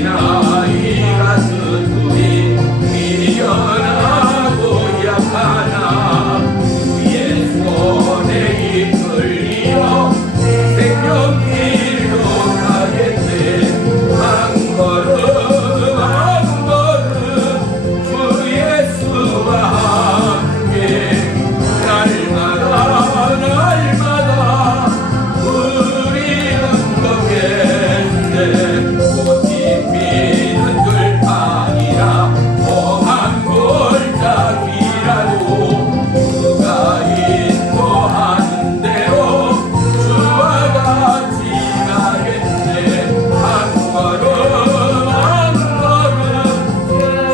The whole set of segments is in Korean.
어린아이가 스스리 미련하고 약하나 주의 손에 이끌리어 생명길로 가겠네. 한 걸음 한 걸음 주 예수와 함께 날마다 날마다 우리는 걷겠네. 꽃이 피는 들 아니라 험한 골짜기라도 주가 인도하는 대로 주와 같이 가겠네. 한 걸음 한 걸음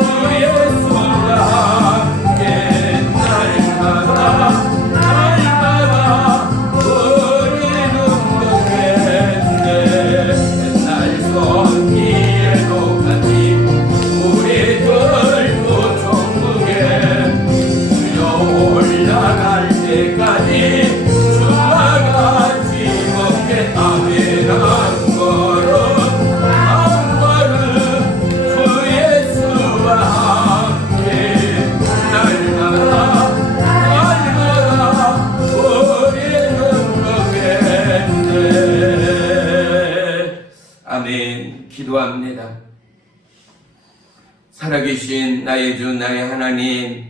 주 예수와 함께 날마다 날마다 우리는 걷겠네. 옛날 손길에도 같이 우리 들고 천국에 주여 올라갈 때까지 주와 같이 걷겠네. 아멘. 한 걸음 한 걸음 주 예수와 함께 날마다 날마다 우리는 걷겠네. 아멘. 기도합니다. 살아계신 나의 주 나의 하나님,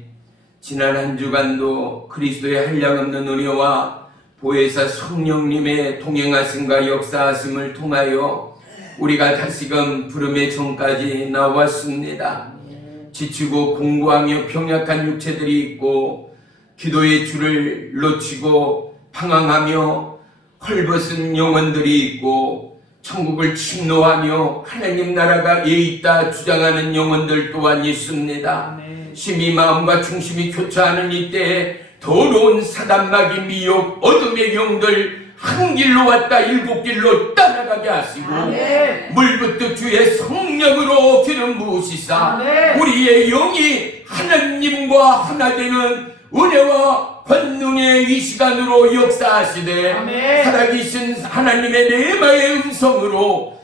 지난 한 주간도 그리스도의 한량없는 은혜와 보혜사 성령님의 동행하심과 역사하심을 통하여 우리가 다시금 부름의 전까지 나왔습니다. 지치고 공고하며 병약한 육체들이 있고 기도의 줄을 놓치고 방황하며 헐벗은 영혼들이 있고 천국을 침노하며 하나님 나라가 예 있다 주장하는 영혼들 또한 있습니다. 심히 마음과 중심이 교차하는 이때에 더러운 사단마귀 미혹 어둠의 영들 한 길로 왔다 일곱 길로 떠나가게 하시고 물붓듯 주의 성령으로 기름 부으시사 우리의 영이 하나님과 하나 되는 은혜와 권능의 이 시간으로 역사하시되 살아계신 하나님의 내마의 음성으로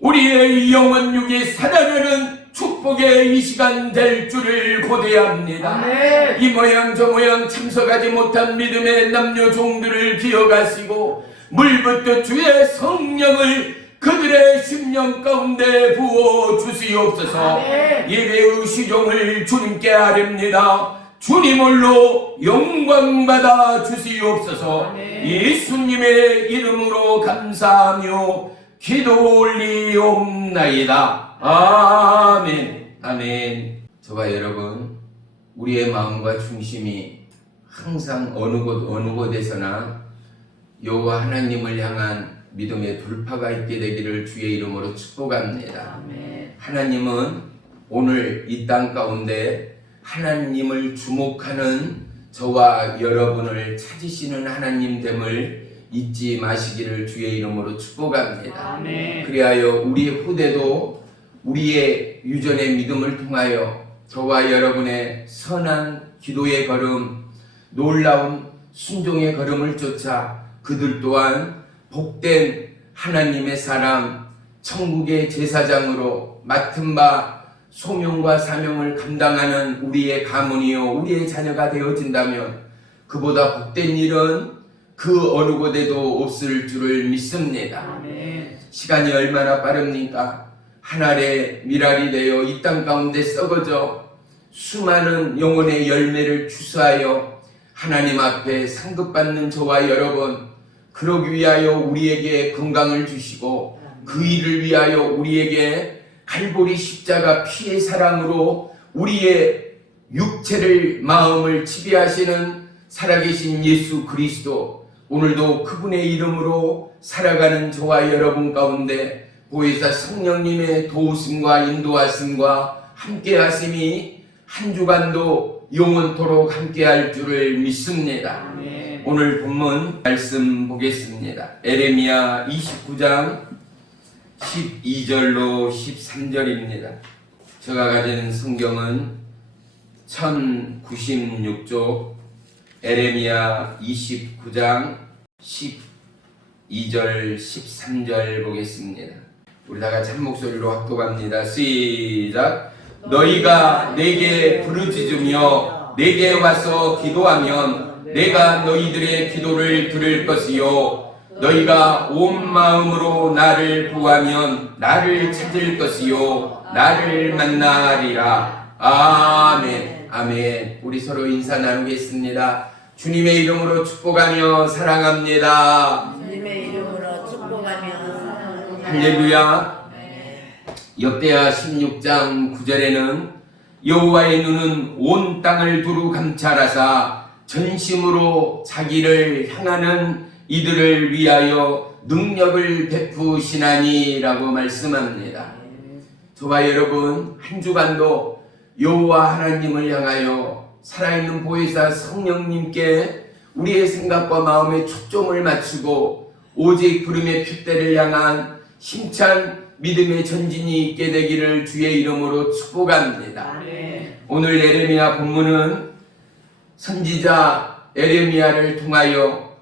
우리의 영혼 육이 살아나는 축복의 이 시간 될 줄을 고대합니다. 이 모양 저 모양 참석하지 못한 믿음의 남녀 종들을 기억하시고 물붓듯 주의 성령을 그들의 심령 가운데 부어 주시옵소서. 예배의 시종을 주님께 아뢰옵니다. 주님을로 영광받아 주시옵소서. 예수님의 이름으로 감사하며 기도 올리옵나이다. 아멘. 아멘. 저와 여러분, 우리의 마음과 중심이 항상 어느 곳에서나 여호와 하나님을 향한 믿음의 돌파가 있게 되기를 주의 이름으로 축복합니다. 아멘. 하나님은 오늘 이 땅 가운데 하나님을 주목하는 저와 여러분을 찾으시는 하나님됨을 잊지 마시기를 주의 이름으로 축복합니다. 아멘. 그리하여 우리의 후대도 우리의 유전의 믿음을 통하여 저와 여러분의 선한 기도의 걸음, 놀라운 순종의 걸음을 쫓아 그들 또한 복된 하나님의 사람, 천국의 제사장으로 맡은 바 소명과 사명을 감당하는 우리의 가문이요 우리의 자녀가 되어진다면 그보다 복된 일은 그 어느 곳에도 없을 줄을 믿습니다. 아멘. 시간이 얼마나 빠릅니까? 한 알의 밀알이 되어 이 땅 가운데 썩어져 수많은 영혼의 열매를 추수하여 하나님 앞에 상급받는 저와 여러분, 그러기 위하여 우리에게 건강을 주시고 그 일을 위하여 우리에게 갈보리 십자가 피의 사랑으로 우리의 육체를 마음을 지배하시는 살아계신 예수 그리스도, 오늘도 그분의 이름으로 살아가는 저와 여러분 가운데 보혜사 성령님의 도우심과 인도하심과 함께하심이 한 주간도 영원토록 함께할 줄을 믿습니다. 아멘. 오늘 본문 말씀 보겠습니다. 에레미야 29장 12절로 13절입니다. 제가 가진 성경은 1096쪽 에레미야 29장 12절 13절 보겠습니다. 우리 다 같이 한 목소리로 합독합니다. 시작. 너희가 내게 부르짖으며 내게 와서 기도하면 내가 너희들의 기도를 들을 것이요 너희가 온 마음으로 나를 구하면 나를 찾을 것이요 나를 만나리라. 아멘. 아멘. 우리 서로 인사 나누겠습니다. 주님의 이름으로 축복하며 사랑합니다. 주님의 이름으로 축복하며 사랑합니다. 할렐루야. 역대하 16장 9절에는 여호와의 눈은 온 땅을 두루 감찰하사 전심으로 자기를 향하는 이들을 위하여 능력을 베푸시나니라고 말씀합니다. 저와 여러분 한 주간도 여호와 하나님을 향하여 살아있는 보혜사 성령님께 우리의 생각과 마음에 초점을 맞추고 오직 부름의 핏대를 향한 힘찬 믿음의 전진이 있게 되기를 주의 이름으로 축복합니다. 아멘. 오늘 에레미야 본문은 선지자 에레미야를 통하여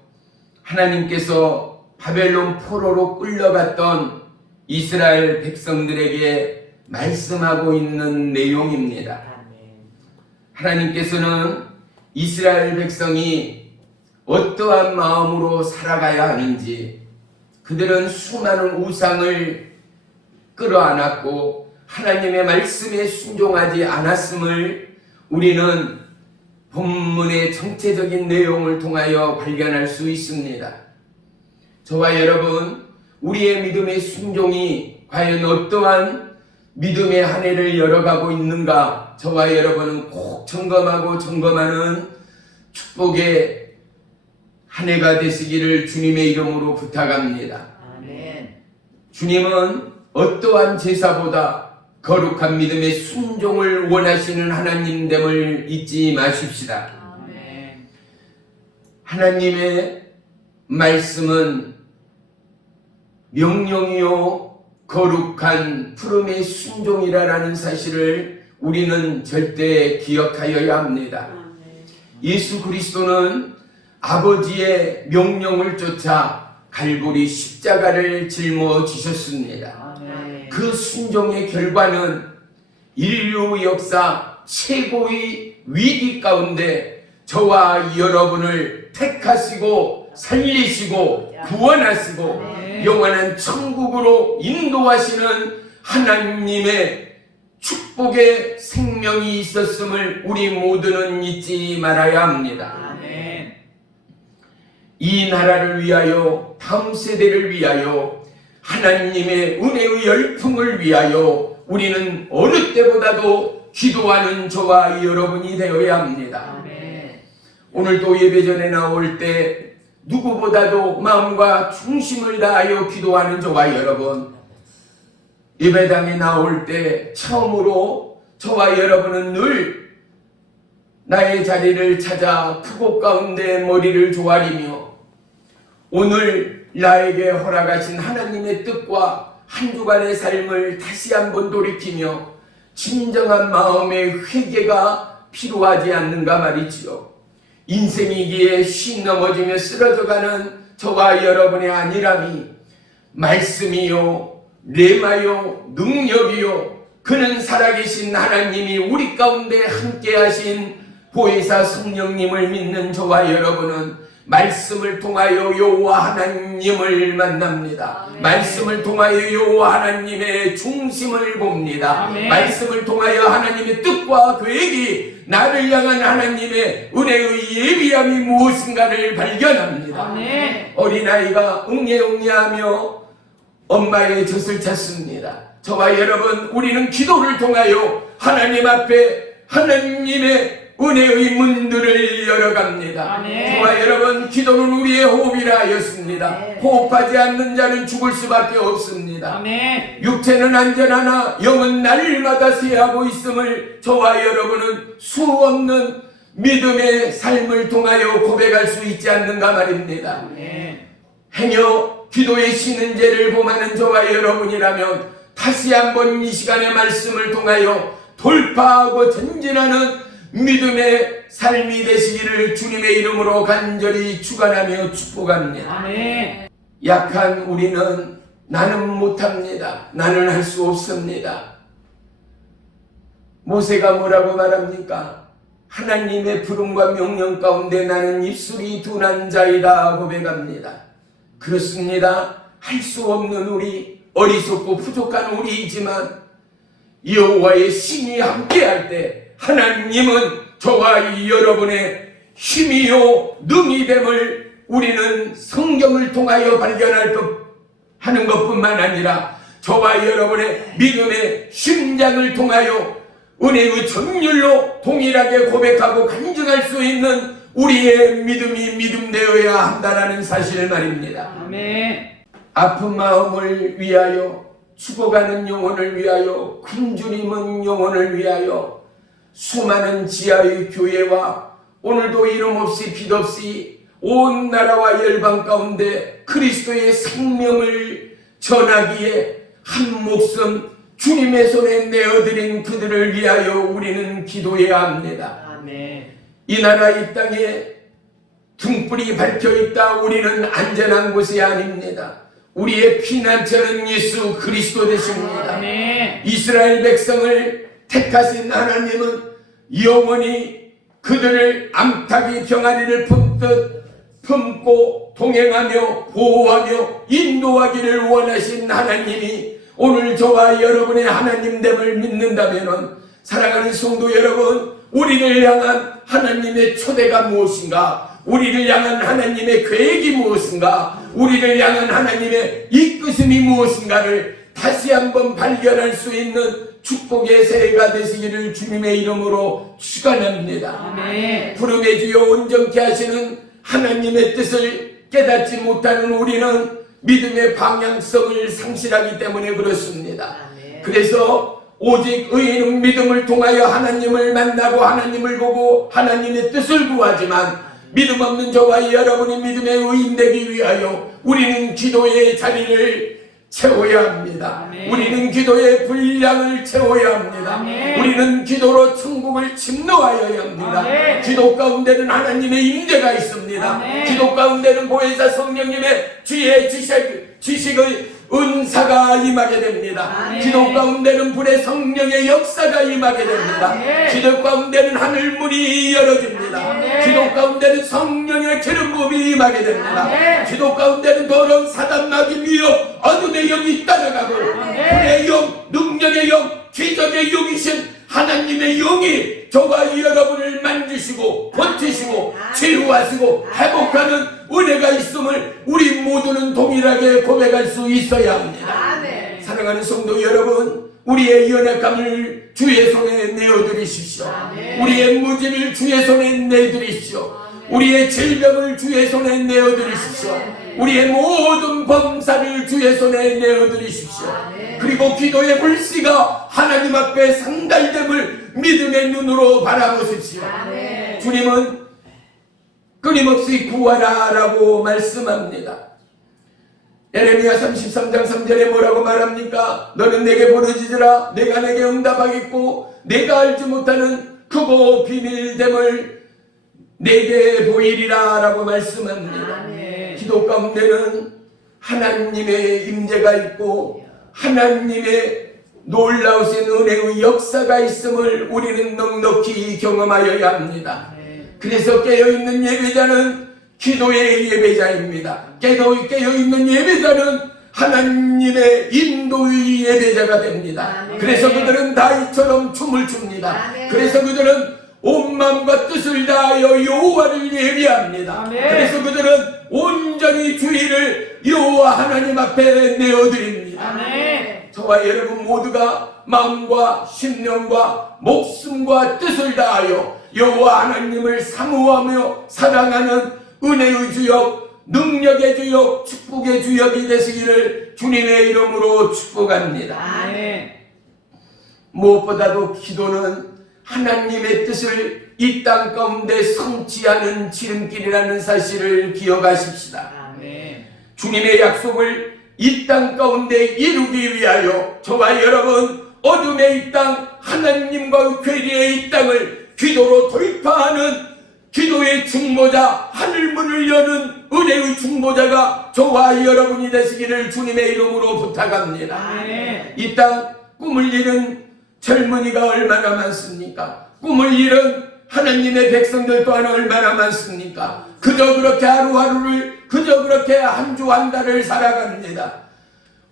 하나님께서 바벨론 포로로 끌려갔던 이스라엘 백성들에게 말씀하고 있는 내용입니다. 하나님께서는 이스라엘 백성이 어떠한 마음으로 살아가야 하는지, 그들은 수많은 우상을 끌어안았고 하나님의 말씀에 순종하지 않았음을 우리는 본문의 전체적인 내용을 통하여 발견할 수 있습니다. 저와 여러분, 우리의 믿음의 순종이 과연 어떠한 믿음의 한 해를 열어가고 있는가, 저와 여러분은 꼭 점검하고 점검하는 축복의 한 해가 되시기를 주님의 이름으로 부탁합니다. 아멘. 주님은 어떠한 제사보다 거룩한 믿음의 순종을 원하시는 하나님됨을 잊지 마십시다. 아멘. 하나님의 말씀은 명령이요 거룩한 푸름의 순종이라는 사실을 우리는 절대 기억하여야 합니다. 예수 그리스도는 아버지의 명령을 쫓아 갈보리 십자가를 짊어지셨습니다. 아멘. 그 순종의 결과는 인류 역사 최고의 위기 가운데 저와 여러분을 택하시고 살리시고 구원하시고 아멘. 영원한 천국으로 인도하시는 하나님의 축복의 생명이 있었음을 우리 모두는 잊지 말아야 합니다. 아멘. 이 나라를 위하여, 다음 세대를 위하여, 하나님의 은혜의 열풍을 위하여 우리는 어느 때보다도 기도하는 저와 여러분이 되어야 합니다. 아멘. 오늘도 예배전에 나올 때 누구보다도 마음과 중심을 다하여 기도하는 저와 여러분, 예배당에 나올 때 처음으로 저와 여러분은 늘 나의 자리를 찾아 그곳 가운데 머리를 조아리며 오늘 나에게 허락하신 하나님의 뜻과 한 주간의 삶을 다시 한번 돌이키며 진정한 마음의 회개가 필요하지 않는가 말이지요. 인생이기에 쉰 넘어지며 쓰러져가는 저와 여러분의 안일함이 말씀이요 레마요 능력이요 그는 살아계신 하나님이 우리 가운데 함께하신 보혜사 성령님을 믿는 저와 여러분은 말씀을 통하여 여호와 하나님을 만납니다. 아멘. 말씀을 통하여 여호와 하나님의 중심을 봅니다. 아멘. 말씀을 통하여 하나님의 뜻과 계획이 나를 향한 하나님의 은혜의 예비함이 무엇인가를 발견합니다. 아멘. 어린아이가 응애응애하며 엄마의 젖을 찾습니다. 저와 여러분, 우리는 기도를 통하여 하나님 앞에 하나님의 은혜의 문들을 열어갑니다. 아멘. 저와 여러분, 기도는 우리의 호흡이라 하였습니다. 아멘. 호흡하지 않는 자는 죽을 수밖에 없습니다. 아멘. 육체는 안전하나 영은 날마다 쇠하고 있음을 저와 여러분은 수없는 믿음의 삶을 통하여 고백할 수 있지 않는가 말입니다. 아멘. 행여 기도에 쉬는 죄를 범하는 저와 여러분이라면 다시 한번 이 시간의 말씀을 통하여 돌파하고 전진하는 믿음의 삶이 되시기를 주님의 이름으로 간절히 축원하며 축복합니다. 아멘. 약한 우리는 나는 못합니다. 나는 할 수 없습니다. 모세가 뭐라고 말합니까? 하나님의 부름과 명령 가운데 나는 입술이 둔한 자이다 고백합니다. 그렇습니다. 할 수 없는 우리, 어리석고 부족한 우리이지만 여호와의 신이 함께할 때 하나님은 저와 여러분의 힘이요 능히 됨을 우리는 성경을 통하여 하는 것뿐만 아니라 저와 여러분의 믿음의 심장을 통하여 은혜의 전율로 동일하게 고백하고 간증할 수 있는 우리의 믿음이 믿음되어야 한다는 사실 말입니다. 아멘. 아픈 마음을 위하여, 죽어가는 영혼을 위하여, 굶주림은 영혼을 위하여 수많은 지하의 교회와 오늘도 이름 없이 빛 없이 온 나라와 열방 가운데 그리스도의 생명을 전하기에 한 목숨 주님의 손에 내어드린 그들을 위하여 우리는 기도해야 합니다. 아멘. 이 나라 이 땅에 등불이 밝혀있다. 우리는 안전한 곳이 아닙니다. 우리의 피난처는 예수 그리스도 되십니다. 아멘. 이스라엘 백성을 택하신 하나님은 영원히 그들을 암탉이 병아리를 품듯 품고 동행하며 보호하며 인도하기를 원하신 하나님이 오늘 저와 여러분의 하나님됨을 믿는다면 사랑하는 성도 여러분, 우리를 향한 하나님의 초대가 무엇인가? 우리를 향한 하나님의 계획이 무엇인가? 우리를 향한 하나님의 이끄심이 무엇인가를 다시 한번 발견할 수 있는 축복의 새해가 되시기를 주님의 이름으로 축원합니다. 아멘. 부름의 주여 온전케 하시는 하나님의 뜻을 깨닫지 못하는 우리는 믿음의 방향성을 상실하기 때문에 그렇습니다. 아멘. 그래서 오직 의인은 믿음을 통하여 하나님을 만나고 하나님을 보고 하나님의 뜻을 구하지만 믿음 없는 저와 여러분이 믿음의 의인 되기 위하여 우리는 기도의 자리를 채워야 합니다. 아멘. 우리는 기도의 분량을 채워야 합니다. 아멘. 우리는 기도로 천국을 침노하여야 합니다. 아멘. 기도 가운데는 하나님의 임재가 있습니다. 아멘. 기도 가운데는 보혜사 성령님의 지혜 지식의 은사가 임하게 됩니다. 아멘. 기도 가운데는 불의 성령의 역사가 임하게 됩니다. 아멘. 기도 가운데는 하늘문이 열어집니다. 아멘. 기도 가운데는 성령의 기름 부음이 임하게 됩니다. 아멘. 기도 가운데는 더러운 사단마귀 위협 어둠의 영이 따라가고 불의 영, 능력의 영, 기적의 영이신 하나님의 영이 저와 여러분을 만드시고 버티시고 치유하시고 회복하는 은혜가 있음을 우리 모두는 동일하게 고백할 수 있어야 합니다. 아멘. 사랑하는 성도 여러분, 우리의 연약함을 주의 손에 내어드리십시오. 아멘. 우리의 무지를 주의 손에 내드리십시오. 우리의 질병을 주의 손에 내어드리십시오. 우리의 모든 범사를 주의 손에 내어드리십시오. 그리고 기도의 불씨가 하나님 앞에 상달됨을 믿음의 눈으로 바라보십시오. 주님은 끊임없이 구하라 라고 말씀합니다. 예레미야 33장 3절에 뭐라고 말합니까? 너는 내게 부르짖으라. 내가 내게 응답하겠고 내가 알지 못하는 크고 비밀됨을 내게 보이리라 라고 말씀합니다. 아멘. 기도 가운데는 하나님의 임재가 있고 하나님의 놀라우신 은혜의 역사가 있음을 우리는 넉넉히 경험하여야 합니다. 그래서 깨어있는 예배자는 기도의 예배자입니다. 깨어있는 예배자는 하나님의 인도의 예배자가 됩니다. 그래서 그들은 다윗처럼 춤을 춥니다. 그래서 그들은 온 마음과 뜻을 다하여 여호와를 예배합니다. 그래서 그들은 온전히 주의를 여호와 하나님 앞에 내어드립니다. 저와 여러분 모두가 마음과 심령과 목숨과 뜻을 다하여 여호와 하나님을 사모하며 사랑하는 은혜의 주역, 능력의 주역, 축복의 주역이 되시기를 주님의 이름으로 축복합니다. 아멘. 무엇보다도 기도는 하나님의 뜻을 이 땅 가운데 성취하는 지름길이라는 사실을 기억하십시다. 아멘. 주님의 약속을 이 땅 가운데 이루기 위하여 저와 여러분 어둠의 이 땅, 하나님과 괴리의 이 땅을 기도로 돌파하는 기도의 중보자, 하늘문을 여는 은혜의 중보자가 저와 여러분이 되시기를 주님의 이름으로 부탁합니다. 아멘. 이 땅 꿈을 잃은 젊은이가 얼마나 많습니까? 꿈을 잃은 하나님의 백성들 또한 얼마나 많습니까? 그저 그렇게 하루하루를, 그저 그렇게 한 주 한 달을 살아갑니다.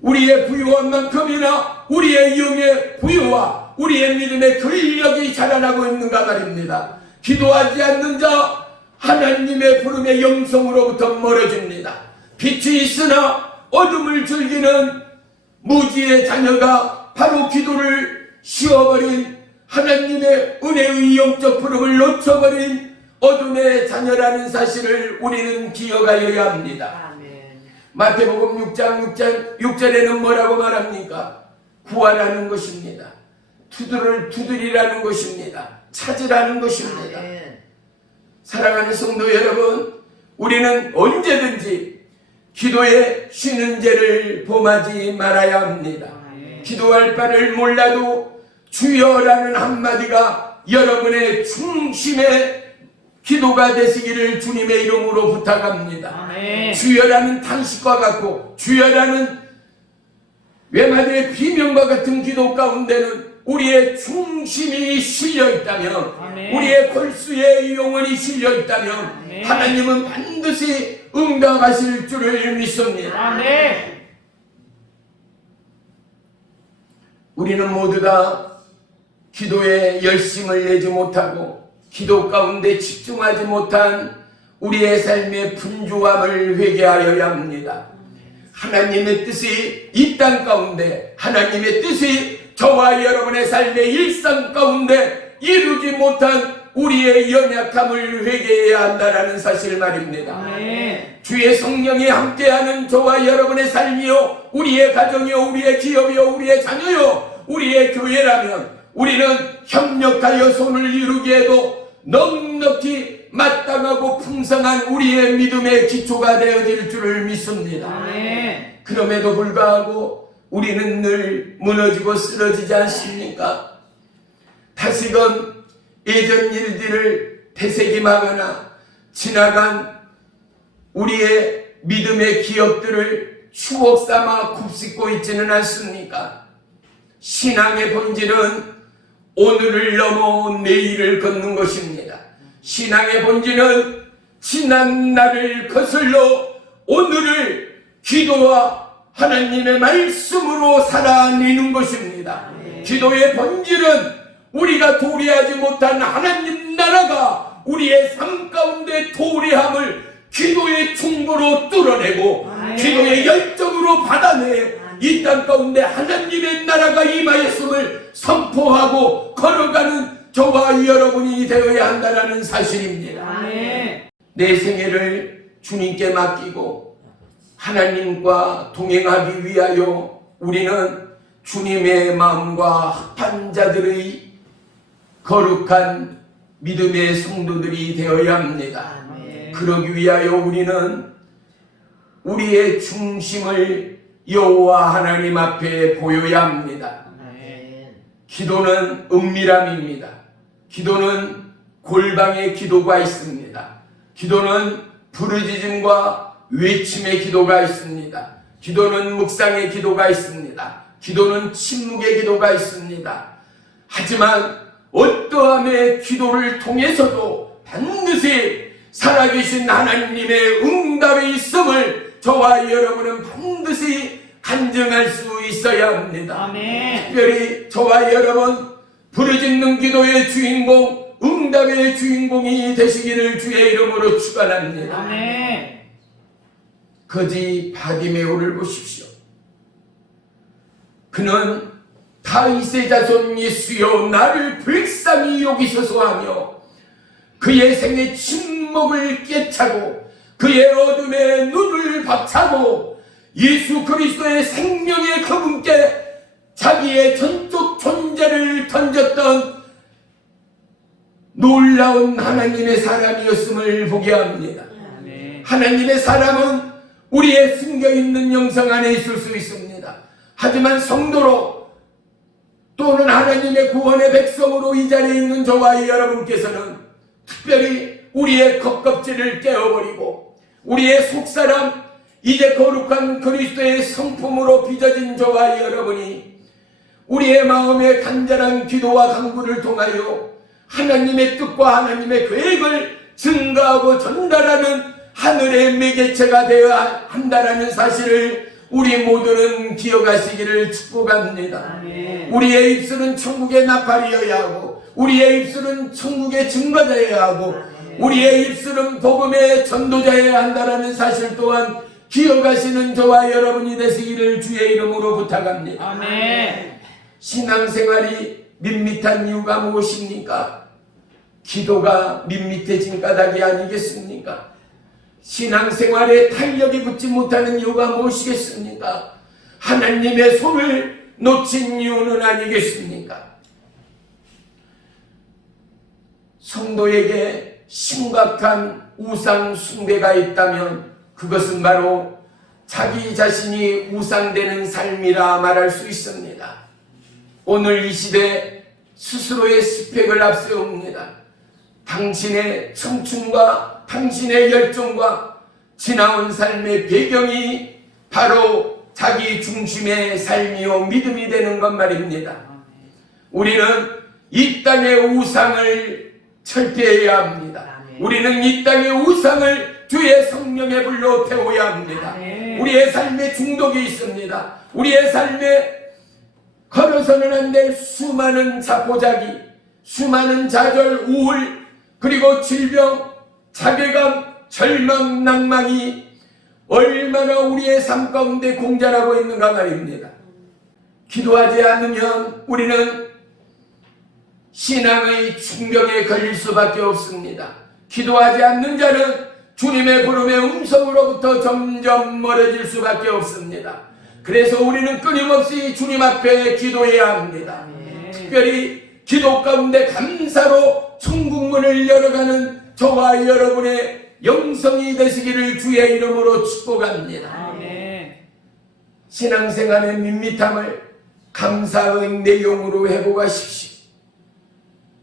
우리의 부유한 만큼이나 우리의 영의 부유와 우리의 믿음의 근력이 자라나고 있는가 말입니다. 기도하지 않는 자 하나님의 부름의 영성으로부터 멀어집니다. 빛이 있으나 어둠을 즐기는 무지의 자녀가 바로 기도를 쉬어버린 하나님의 은혜의 영적 부름을 놓쳐버린 어둠의 자녀라는 사실을 우리는 기억하여야 합니다. 아멘. 마태복음 6장 6절에는 뭐라고 말합니까? 구하라는 것입니다. 두드리라는 것입니다. 찾으라는 것입니다. 아멘. 사랑하는 성도 여러분, 우리는 언제든지 기도에 쉬는 죄를 범하지 말아야 합니다. 아멘. 기도할 바를 몰라도 주여라는 한마디가 여러분의 중심의 기도가 되시기를 주님의 이름으로 부탁합니다. 아멘. 주여라는 탄식과 같고 주여라는 외마디의 비명과 같은 기도 가운데는 우리의 중심이 실려있다면, 아멘. 우리의 골수에 영원히 실려있다면 아멘. 하나님은 반드시 응답하실 줄을 믿습니다. 아멘. 우리는 모두 다 기도에 열심을 내지 못하고 기도 가운데 집중하지 못한 우리의 삶의 분주함을 회개하여야 합니다. 하나님의 뜻이 이 땅 가운데, 하나님의 뜻이 저와 여러분의 삶의 일상 가운데 이루지 못한 우리의 연약함을 회개해야 한다는 사실 말입니다. 아멘. 주의 성령이 함께하는 저와 여러분의 삶이요, 우리의 가정이요, 우리의 기업이요, 우리의 자녀요, 우리의 교회라면 우리는 협력하여 손을 이루기에도 넉넉히 마땅하고 풍성한 우리의 믿음의 기초가 되어질 줄을 믿습니다. 아멘. 그럼에도 불구하고 우리는 늘 무너지고 쓰러지지 않습니까? 다시금 예전 일들을 되새김하거나 지나간 우리의 믿음의 기억들을 추억 삼아 곱씹고 있지는 않습니까? 신앙의 본질은 오늘을 넘어 내일을 걷는 것입니다. 신앙의 본질은 지난 날을 거슬러 오늘을 기도와 하나님의 말씀으로 살아내는 것입니다. 기도의 본질은 우리가 도래하지 못한 하나님 나라가 우리의 삶 가운데 도래함을 기도의 충고로 뚫어내고 기도의 열정으로 받아내 이 땅 가운데 하나님의 나라가 임하였음을 선포하고 걸어가는 저와 여러분이 되어야 한다는 사실입니다. 아멘. 내 생애를 주님께 맡기고 하나님과 동행하기 위하여 우리는 주님의 마음과 합한 자들의 거룩한 믿음의 성도들이 되어야 합니다. 아멘. 그러기 위하여 우리는 우리의 중심을 여호와 하나님 앞에 보여야 합니다. 아멘. 기도는 은밀함입니다. 기도는 골방의 기도가 있습니다. 기도는 부르짖음과 외침의 기도가 있습니다. 기도는 묵상의 기도가 있습니다. 기도는 침묵의 기도가 있습니다. 하지만 어떠함의 기도를 통해서도 반드시 살아계신 하나님의 응답이 있음을 저와 여러분은 반드시 간증할 수 있어야 합니다. 아멘. 특별히 저와 여러분 부르짖는 기도의 주인공, 응답의 주인공이 되시기를 주의 이름으로 축원합니다. 아멘. 거지 바디메오를 보십시오. 그는 다윗의 자손 예수여 나를 불쌍히 여기소서 하며 그의 생의 침묵을 깨차고 그의 어둠에 눈을 박차고 예수 그리스도의 생명의 그분께 자기의 전적 존재를 던졌던 놀라운 하나님의 사람이었음을 보게 합니다. 아멘. 하나님의 사람은 우리의 숨겨있는 영성 안에 있을 수 있습니다. 하지만 성도로 또는 하나님의 구원의 백성으로 이 자리에 있는 저와 여러분께서는 특별히 우리의 겉껍질을 깨어버리고 우리의 속사람 이제 거룩한 그리스도의 성품으로 빚어진 저와 여러분이 우리의 마음의 간절한 기도와 간구를 통하여 하나님의 뜻과 하나님의 계획을 증가하고 전달하는 하늘의 매개체가 되어야 한다는 사실을 우리 모두는 기억하시기를 축복합니다. 아멘. 우리의 입술은 천국의 나팔이어야 하고 우리의 입술은 천국의 증거자여야 하고 우리의 입술은 복음의 전도자여야 한다는 사실 또한 기억하시는 저와 여러분이 되시기를 주의 이름으로 부탁합니다. 아멘. 신앙생활이 밋밋한 이유가 무엇입니까? 기도가 밋밋해진 까닭이 아니겠습니까? 신앙생활에 탄력이 붙지 못하는 이유가 무엇이겠습니까? 하나님의 손을 놓친 이유는 아니겠습니까? 성도에게 심각한 우상 숭배가 있다면 그것은 바로 자기 자신이 우상되는 삶이라 말할 수 있습니다. 오늘 이 시대 스스로의 스펙을 앞세웁니다. 당신의 청춘과 당신의 열정과 지나온 삶의 배경이 바로 자기 중심의 삶이요 믿음이 되는 것 말입니다. 우리는 이 땅의 우상을 철폐해야 합니다. 우리는 이 땅의 우상을 주의 성령의 불로 태워야 합니다. 우리의 삶에 중독이 있습니다. 우리의 삶에 걸어서는 안 될 수많은 자포자기, 수많은 좌절, 우울, 그리고 질병, 자괴감, 절망, 낭망이 얼마나 우리의 삶 가운데 공존하고 있는가 말입니다. 기도하지 않으면 우리는 신앙의 충격에 걸릴 수밖에 없습니다. 기도하지 않는 자는 주님의 부름의 음성으로부터 점점 멀어질 수밖에 없습니다. 그래서 우리는 끊임없이 주님 앞에 기도해야 합니다. 특별히 기도 가운데 감사로 천국문을 열어가는 저와 여러분의 영성이 되시기를 주의 이름으로 축복합니다. 신앙생활의 밋밋함을 감사의 내용으로 회복하십시오.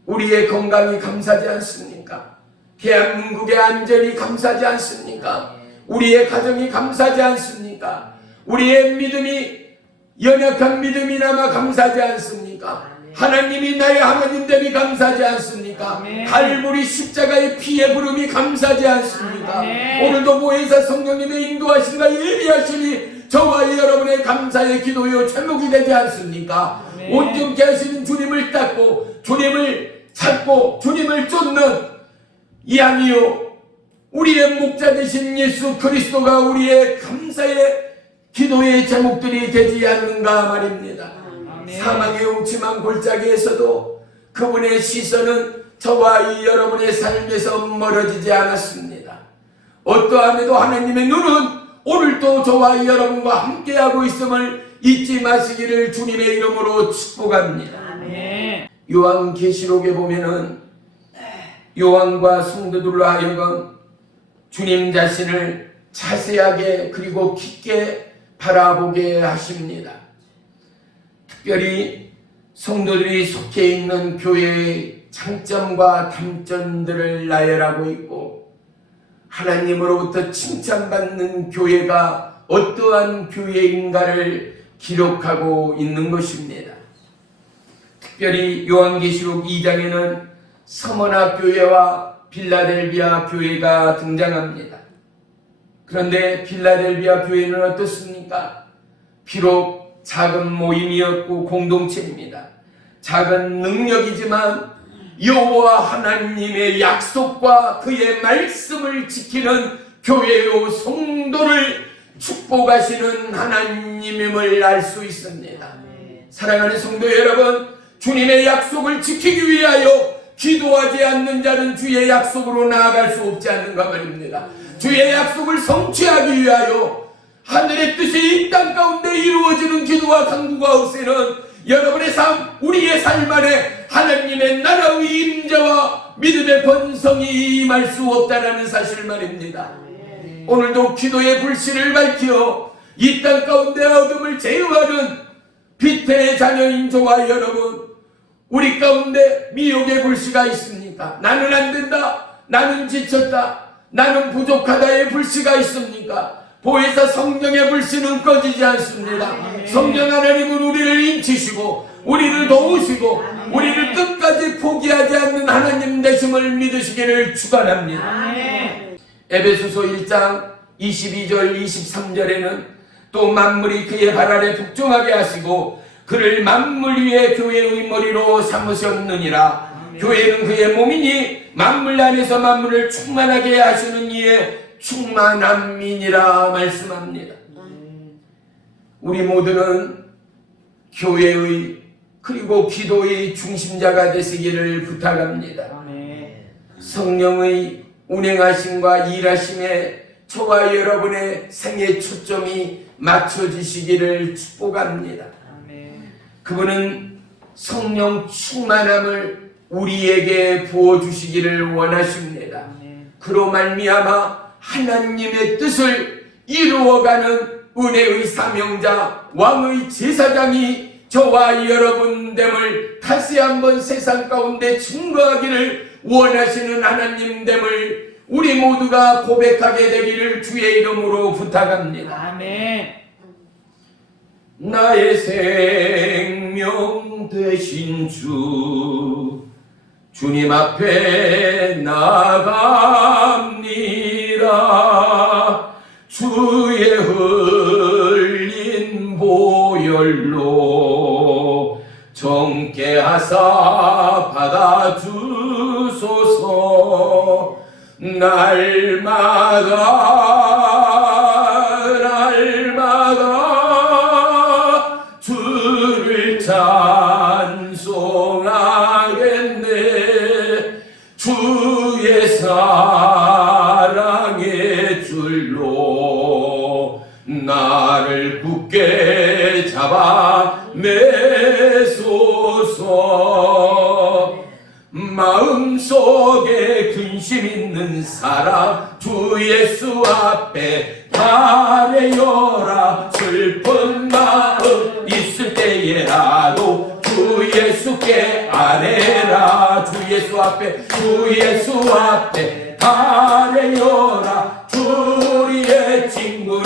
우리의 건강이 감사하지 않습니까? 대한민국의 안전이 감사하지 않습니까? 우리의 가정이 감사하지 않습니까? 우리의 믿음이 연약한 믿음이나마 감사하지 않습니까? 하나님이 나의 하나님됨이 감사하지 않습니까? 갈보리 십자가의 피의 부름이 감사하지 않습니까? 오늘도 보혜사 성령님의 인도하심과 예비하심이 저와 여러분의 감사의 기도요 제목이 되지 않습니까? 온전케 하시는 주님을 닦고 주님을 찾고 주님을 쫓는 이 아니요 우리의 목자 되신 예수 그리스도가 우리의 감사의 기도의 제목들이 되지 않는가 말입니다. 사망의 음침한 골짜기에서도 그분의 시선은 저와 이 여러분의 삶에서 멀어지지 않았습니다. 어떠함에도 하나님의 눈은 오늘도 저와 이 여러분과 함께하고 있음을 잊지 마시기를 주님의 이름으로 축복합니다. 요한계시록에 보면은 요한과 성도들로 하여금 주님 자신을 자세하게 그리고 깊게 바라보게 하십니다. 특별히 성도들이 속해 있는 교회의 장점과 단점들을 나열하고 있고 하나님으로부터 칭찬받는 교회가 어떠한 교회인가를 기록하고 있는 것입니다. 특별히 요한계시록 2장에는 서머나 교회와 빌라델비아 교회가 등장합니다. 그런데 빌라델비아 교회는 어떻습니까? 비록 작은 모임이었고 공동체입니다. 작은 능력이지만 여호와 하나님의 약속과 그의 말씀을 지키는 교회요 성도를 축복하시는 하나님임을 알 수 있습니다. 사랑하는 성도 여러분, 주님의 약속을 지키기 위하여 기도하지 않는 자는 주의 약속으로 나아갈 수 없지 않는가 말입니다. 주의 약속을 성취하기 위하여 하늘의 뜻이 이 땅 가운데 이루어지는 기도와 간구가 없이는 여러분의 삶, 우리의 삶 안에 하나님의 나라의 임재와 믿음의 번성이 임할 수 없다는 사실 말입니다. 오늘도 기도의 불씨를 밝혀 이 땅 가운데 어둠을 제어하는 빛의 자녀인 저와 여러분, 우리 가운데 미혹의 불씨가 있습니까? 나는 안 된다, 나는 지쳤다, 나는 부족하다의 불씨가 있습니까? 보혜사 성령의 불씨는 꺼지지 않습니다. 성령 하나님은 우리를 인치시고 우리를 도우시고 우리를 끝까지 포기하지 않는 하나님 되심을 믿으시기를 축원합니다. 에베소서 1장 22절 23절에는 또 만물이 그의 발 아래 복종하게 하시고 그를 만물 위에 교회의 머리로 삼으셨느니라. 교회는 그의 몸이니 만물 안에서 만물을 충만하게 하시는 이의 충만한 민이라 말씀합니다. 우리 모두는 교회의 그리고 기도의 중심자가 되시기를 부탁합니다. 성령의 운행하심과 일하심에 저와 여러분의 생애 초점이 맞춰지시기를 축복합니다. 그분은 성령 충만함을 우리에게 부어주시기를 원하십니다. 그로 말미암아 하나님의 뜻을 이루어가는 은혜의 사명자 왕의 제사장이 저와 여러분 됨을 다시 한번 세상 가운데 증거하기를 원하시는 하나님 됨을 우리 모두가 고백하게 되기를 주의 이름으로 부탁합니다. 아멘. 나의 생명 되신 주님 앞에 나갑니다. 주의 흘린 보혈로 정케 하사 받아주소서. 날마다 주를 찬송하겠네. 주의 사랑의 줄로 나를 굳게 잡아 매소서. 마음속에 근심 있는 사람 주 예수 앞에 아뢰어라. 슬픈 마음 있을 때에라도 주 예수께 아뢰라. 주 예수 앞에 아뢰어라. 주리의 친구니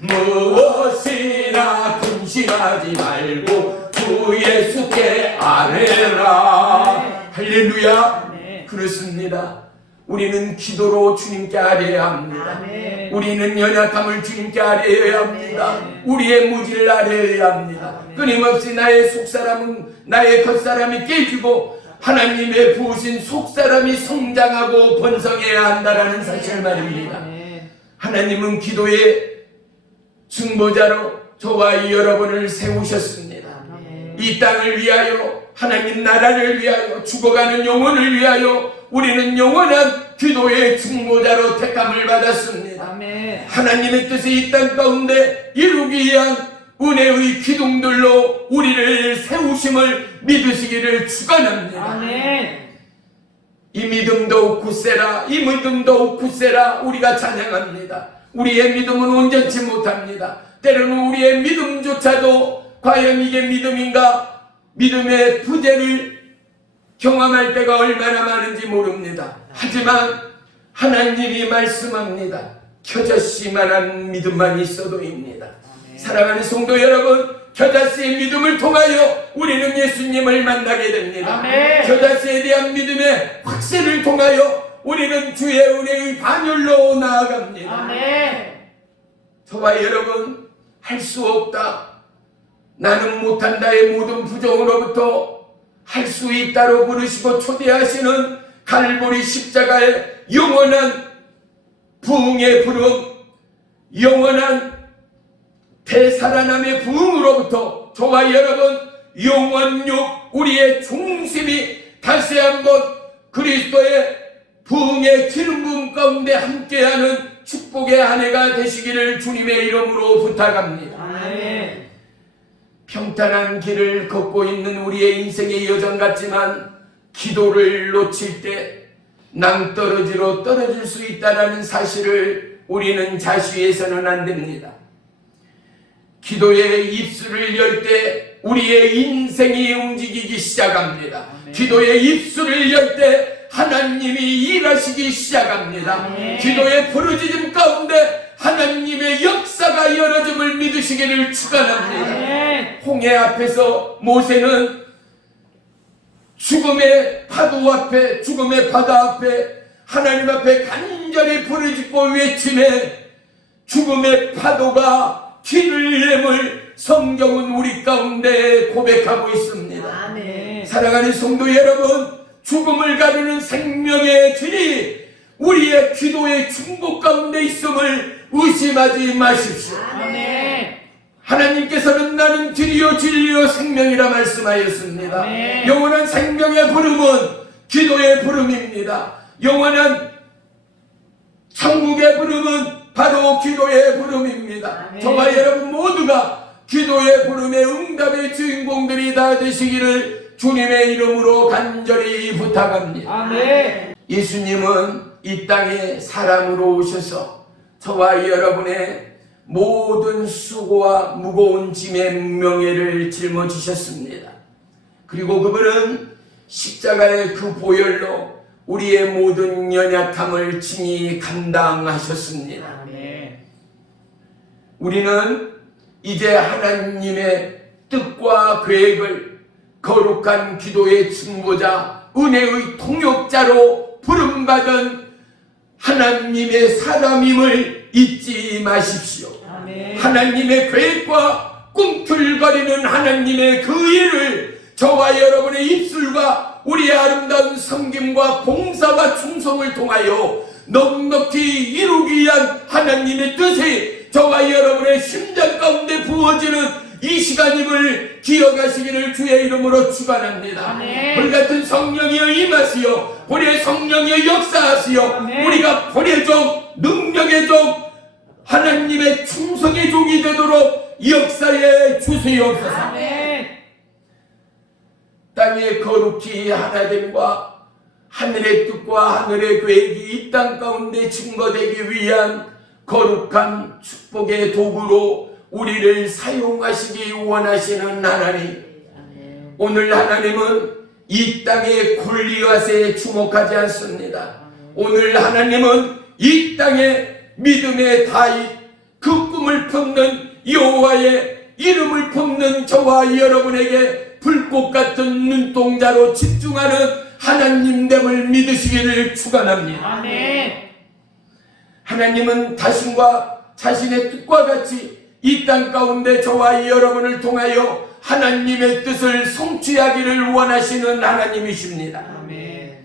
무엇이나 근심하지 말고 주 예수께 아뢰라. 할렐루야. 그렇습니다. 우리는 기도로 주님께 아뢰어야 합니다. 우리는 연약함을 주님께 아뢰어야 합니다. 우리의 무지를 아뢰어야 합니다. 끊임없이 나의 속사람은 나의 겉사람이 깨지고 하나님의 부으신 속사람이 성장하고 번성해야 한다라는 사실 말입니다. 하나님은 기도의 중보자로 저와 여러분을 세우셨습니다. 이 땅을 위하여, 하나님 나라를 위하여, 죽어가는 영혼을 위하여 우리는 영원한 기도의 중보자로 택함을 받았습니다. 하나님의 뜻이 이 땅 가운데 이루기 위한 은혜의 기둥들로 우리를 세우심을 믿으시기를 축원합니다. 이 믿음도 굳세라, 이 믿음도 굳세라 우리가 찬양합니다. 우리의 믿음은 온전치 못합니다. 때로는 우리의 믿음조차도 과연 이게 믿음인가? 믿음의 부재를 경험할 때가 얼마나 많은지 모릅니다. 하지만 하나님이 말씀합니다. 겨자씨만한 믿음만 있어도입니다. 사랑하는 성도 여러분, 겨자씨의 믿음을 통하여 우리는 예수님을 만나게 됩니다. 겨자씨에 대한 믿음의 확신을 통하여 우리는 주의 은혜의 반열로 나아갑니다. 저와 여러분, 할 수 없다, 나는 못한다의 모든 부정으로부터 할 수 있다로 부르시고 초대하시는 갈보리 십자가의 영원한 부흥의 부름, 영원한 대살아남의 부흥으로부터 저와 여러분 영원육 우리의 중심이 다시 한번 그리스도의 부흥의 기름 부음 가운데 함께하는 축복의 한 해가 되시기를 주님의 이름으로 부탁합니다. 아멘. 평탄한 길을 걷고 있는 우리의 인생의 여정 같지만 기도를 놓칠 때 낭떠러지로 떨어질 수 있다는 사실을 우리는 자시해서는 안 됩니다. 기도의 입술을 열 때 우리의 인생이 움직이기 시작합니다. 기도의 입술을 열 때 하나님이 일하시기 시작합니다. 아멘. 기도의 부르짖음 가운데 하나님의 역사가 이루어짐을 믿으시기를 축원합니다. 아멘. 홍해 앞에서 모세는 죽음의 파도 앞에, 죽음의 바다 앞에 하나님 앞에 간절히 부르짖고 외치매 죽음의 파도가 길을 내물 성경은 우리 가운데 고백하고 있습니다. 아멘. 사랑하는 성도 여러분, 죽음을 가르는 생명의 길이 우리의 기도의 중복 가운데 있음을 의심하지 마십시오. 아멘. 하나님께서는 나는 길이요 진리요 생명이라 말씀하였습니다. 아멘. 영원한 생명의 부름은 기도의 부름입니다. 영원한 천국의 부름은 바로 기도의 부름입니다. 아멘. 저와 여러분 모두가 기도의 부름의 응답의 주인공들이 다 되시기를 주님의 이름으로 간절히 부탁합니다. 아멘. 예수님은 이 땅에 사람으로 오셔서 저와 여러분의 모든 수고와 무거운 짐의 명예를 짊어지셨습니다. 그리고 그분은 십자가의 그 보혈로 우리의 모든 연약함을 친히 감당하셨습니다. 아멘. 우리는 이제 하나님의 뜻과 계획을 거룩한 기도의 증거자, 은혜의 통역자로 부름받은 하나님의 사람임을 잊지 마십시오. 아멘. 하나님의 계획과 꿈틀거리는 하나님의 그 일을 저와 여러분의 입술과 우리의 아름다운 섬김과 봉사와 충성을 통하여 넉넉히 이루기 위한 하나님의 뜻이 저와 여러분의 심장 가운데 부어지는 이 시간임을 기억하시기를 주의 이름으로 축원합니다. 아멘. 불같은 성령이여 임하시어 우리의 성령이여 역사하시어 아멘. 우리가 본의 종 능력의 종 하나님의 충성의 종이 되도록 역사에 주시옵소서. 아멘. 땅의 거룩히 하나됨과 하늘의 뜻과 하늘의 계획이 이 땅 가운데 증거되기 위한 거룩한 축복의 도구로 우리를 사용하시기 원하시는 하나님, 아멘. 오늘 하나님은 이 땅의 골리앗에 주목하지 않습니다. 오늘 하나님은 이 땅의 믿음의 다윗, 그 꿈을 품는 여호와의 이름을 품는 저와 여러분에게 불꽃 같은 눈동자로 집중하는 하나님됨을 믿으시기를 축원합니다. 아멘. 하나님은 자신과 자신의 뜻과 같이 이 땅 가운데 저와 여러분을 통하여 하나님의 뜻을 성취하기를 원하시는 하나님이십니다. 아멘.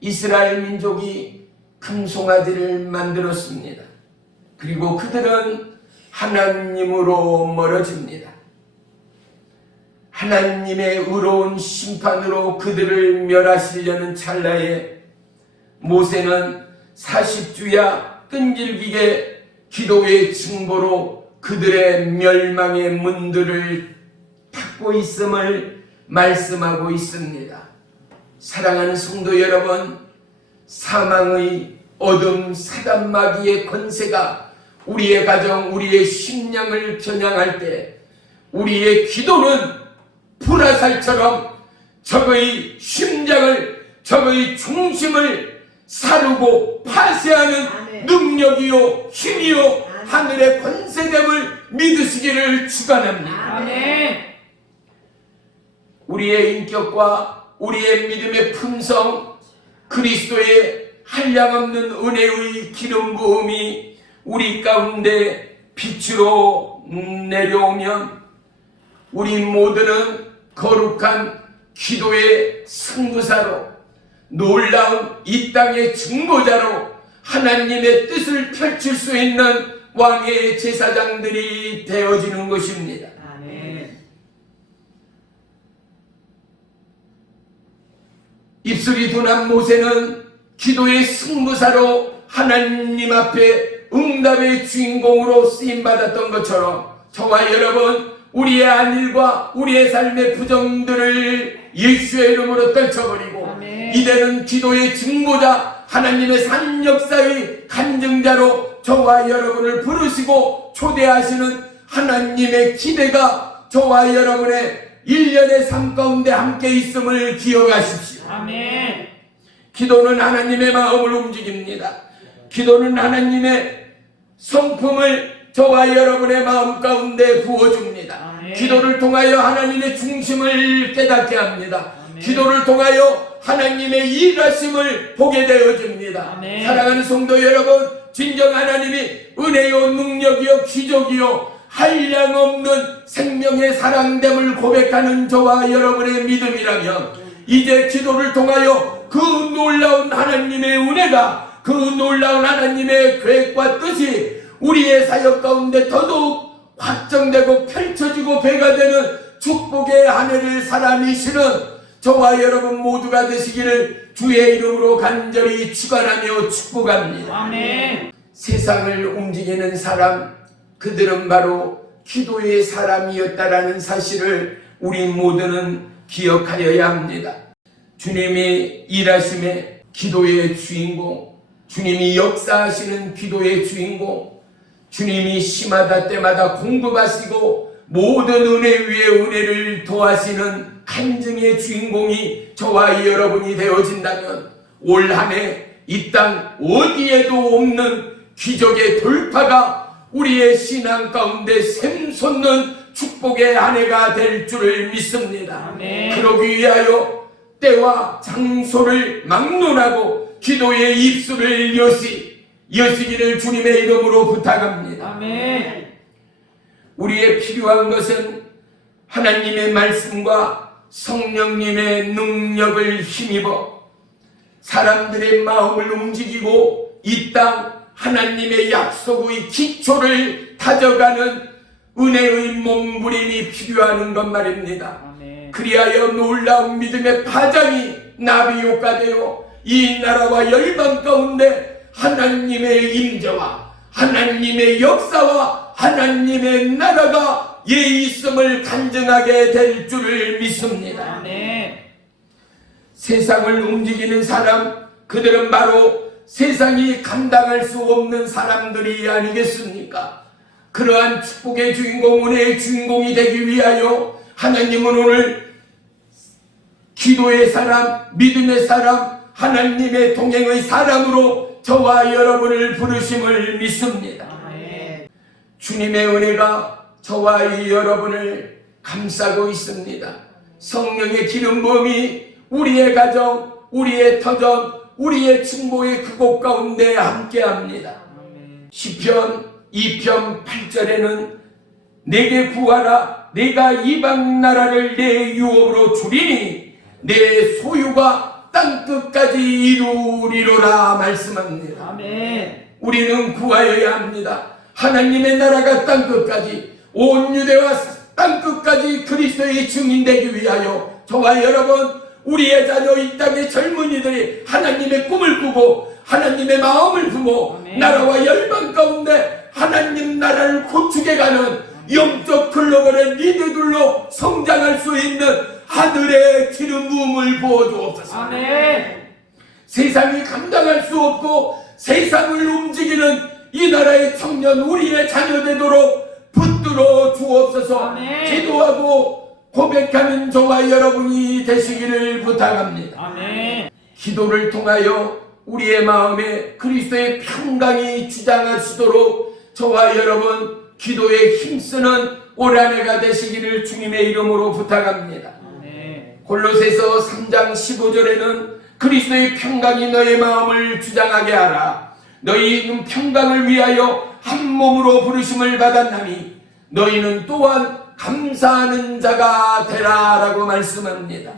이스라엘 민족이 금송아지를 만들었습니다. 그리고 그들은 하나님으로 멀어집니다. 하나님의 의로운 심판으로 그들을 멸하시려는 찰나에 모세는 40주야 끈질기게 기도의 징보로 그들의 멸망의 문들을 닫고 있음을 말씀하고 있습니다. 사랑하는 성도 여러분, 사망의 어둠 사단 마귀의 권세가 우리의 가정, 우리의 심령을 겨냥할 때 우리의 기도는 불화살처럼 적의 심장을, 적의 중심을 사르고 파쇄하는 아멘. 능력이요 힘이요 하늘의 권세됨을 믿으시기를 축원합니다. 아멘. 우리의 인격과 우리의 믿음의 품성, 그리스도의 한량없는 은혜의 기름 부음이 우리 가운데 빛으로 내려오면 우리 모두는 거룩한 기도의 승부사로, 놀라운 이 땅의 증거자로 하나님의 뜻을 펼칠 수 있는 왕의 제사장들이 되어지는 것입니다. 아멘. 입술이 둔한 모세는 기도의 승부사로 하나님 앞에 응답의 주인공으로 쓰임받았던 것처럼 저와 여러분, 우리의 안일과 우리의 삶의 부정들을 예수의 이름으로 떨쳐버리고 아멘. 이제는 기도의 증거자, 하나님의 산 역사의 간증자로 저와 여러분을 부르시고 초대하시는 하나님의 기대가 저와 여러분의 일련의 삶 가운데 함께 있음을 기억하십시오. 아멘. 기도는 하나님의 마음을 움직입니다. 기도는 하나님의 성품을 저와 여러분의 마음 가운데 부어줍니다. 아멘. 기도를 통하여 하나님의 중심을 깨닫게 합니다. 아멘. 기도를 통하여 하나님의 일하심을 보게 되어집니다. 아멘. 사랑하는 성도 여러분, 진정 하나님이 은혜요 능력이요 기적이요 한량없는 생명의 사랑됨을 고백하는 저와 여러분의 믿음이라면 이제 기도를 통하여 그 놀라운 하나님의 은혜가, 그 놀라운 하나님의 계획과 뜻이 우리의 사역 가운데 더더욱 확정되고 펼쳐지고 배가 되는 축복의 한 해를 살아내시는 저와 여러분 모두가 되시기를 주의 이름으로 간절히 축원하며 축복합니다. 아멘. 세상을 움직이는 사람, 그들은 바로 기도의 사람이었다라는 사실을 우리 모두는 기억하여야 합니다. 주님이 일하심에 기도의 주인공, 주님이 역사하시는 기도의 주인공, 주님이 시마다 때마다 공급하시고 모든 은혜 위에 은혜를 더하시는 간증의 주인공이 저와 여러분이 되어진다면 올 한 해 이 땅 어디에도 없는 기적의 돌파가 우리의 신앙 가운데 샘솟는 축복의 한 해가 될 줄을 믿습니다. 아멘. 그러기 위하여 때와 장소를 막론하고 기도의 입술을 여시기를 주님의 이름으로 부탁합니다. 아멘. 우리의 필요한 것은 하나님의 말씀과 성령님의 능력을 힘입어 사람들의 마음을 움직이고 이 땅 하나님의 약속의 기초를 다져가는 은혜의 몸부림이 필요한 것 말입니다. 아멘. 그리하여 놀라운 믿음의 파장이 나비효과 되어 이 나라와 열방 가운데 하나님의 임재와 하나님의 역사와 하나님의 나라가 있음을 간증하게 될 줄을 믿습니다. 아멘. 세상을 움직이는 사람, 그들은 바로 세상이 감당할 수 없는 사람들이 아니겠습니까? 그러한 축복의 주인공, 은혜의 주인공이 되기 위하여 하나님은 오늘 기도의 사람, 믿음의 사람, 하나님의 동행의 사람으로 저와 여러분을 부르심을 믿습니다. 아멘. 주님의 은혜가 저와 여러분을 감싸고 있습니다. 성령의 기름 부음이 우리의 가정, 우리의 터전, 우리의 충고의 그곳 가운데 함께합니다. 아멘. 시편 2편 8절에는 내게 구하라, 내가 이방 나라를 내 유업으로 주리니 내 소유가 땅끝까지 이루리로라 말씀합니다. 아멘. 우리는 구하여야 합니다. 하나님의 나라가 땅끝까지, 온 유대와 땅끝까지 그리스도의 증인되기 위하여 저와 여러분, 우리의 자녀 이 땅의 젊은이들이 하나님의 꿈을 꾸고 하나님의 마음을 품어 아멘. 나라와 열방 가운데 하나님 나라를 구축해가는 영적 글로벌의 리더들로 성장할 수 있는 하늘의 기름 부음을 부어주옵소서. 아멘. 세상이 감당할 수 없고 세상을 움직이는 이 나라의 청년, 우리의 자녀 되도록 붙들어 주옵소서. 아멘. 기도하고 고백하는 저와 여러분이 되시기를 부탁합니다. 아멘. 기도를 통하여 우리의 마음에 그리스도의 평강이 주장하시도록 저와 여러분 기도에 힘쓰는 올 한 해가 되시기를 주님의 이름으로 부탁합니다. 아멘. 골로새서 3장 15절에는 그리스도의 평강이 너의 마음을 주장하게 하라. 너희는 평강을 위하여 한 몸으로 부르심을 받았나니 너희는 또한 감사하는 자가 되라라고 말씀합니다.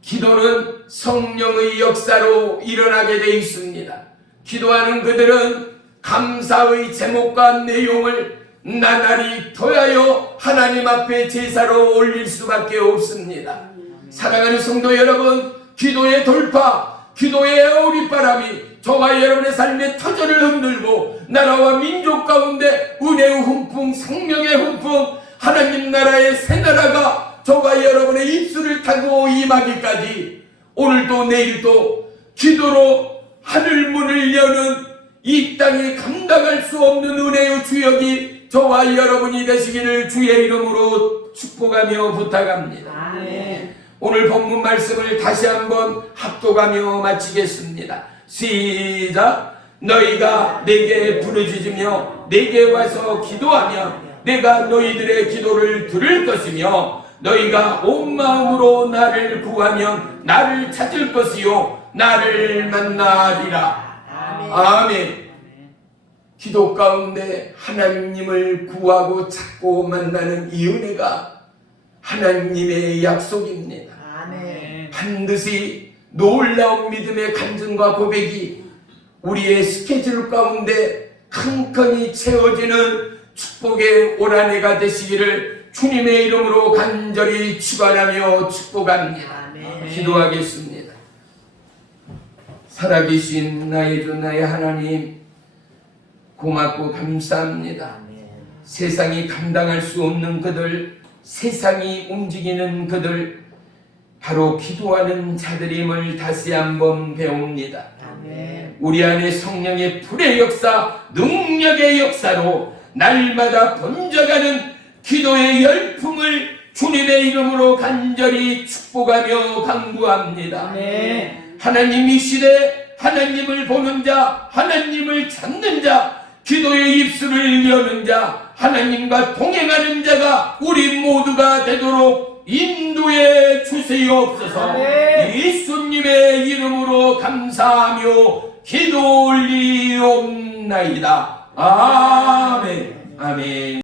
기도는 성령의 역사로 일어나게 되어 있습니다. 기도하는 그들은 감사의 제목과 내용을 나날이 더하여 하나님 앞에 제사로 올릴 수밖에 없습니다. 사랑하는 성도 여러분, 기도의 돌파, 기도의 어릿바람이 저와 여러분의 삶의 터전을 흔들고 나라와 민족 가운데 은혜의 훈풍, 생명의 훈풍, 하나님 나라의 새 나라가 저와 여러분의 입술을 타고 임하기까지 오늘도 내일도 기도로 하늘문을 여는 이 땅에 감당할 수 없는 은혜의 주역이 저와 여러분이 되시기를 주의 이름으로 축복하며 부탁합니다. 아멘. 오늘 본문 말씀을 다시 한번 합독하며 마치겠습니다. 시작. 너희가 내게 부르짖으며 내게 와서 기도하면 내가 너희들의 기도를 들을 것이며 너희가 온 마음으로 나를 구하면 나를 찾을 것이요 나를 만나리라. 아멘. 기도 가운데 하나님을 구하고 찾고 만나는 이 은혜가 하나님의 약속입니다. 아멘. 반드시 놀라운 믿음의 간증과 고백이 우리의 스케줄 가운데 칸칸이 채워지는 축복의 올 한 해가 되시기를 주님의 이름으로 간절히 축원하며 축복합니다. 아멘. 기도하겠습니다. 살아계신 나의 주 나의 하나님, 고맙고 감사합니다. 세상이 감당할 수 없는 그들, 세상이 움직이는 그들, 바로 기도하는 자들임을 다시 한번 배웁니다. 아멘. 우리 안에 성령의 불의 역사, 능력의 역사로 날마다 번져가는 기도의 열풍을 주님의 이름으로 간절히 축복하며 간구합니다. 아멘. 하나님 이 시대 하나님을 보는 자, 하나님을 찾는 자, 기도의 입술을 여는 자, 하나님과 동행하는 자가 우리 모두가 되도록 인도해 주시옵소서. 예수님의 이름으로 감사하며 기도 올리옵나이다. 아멘. 아멘.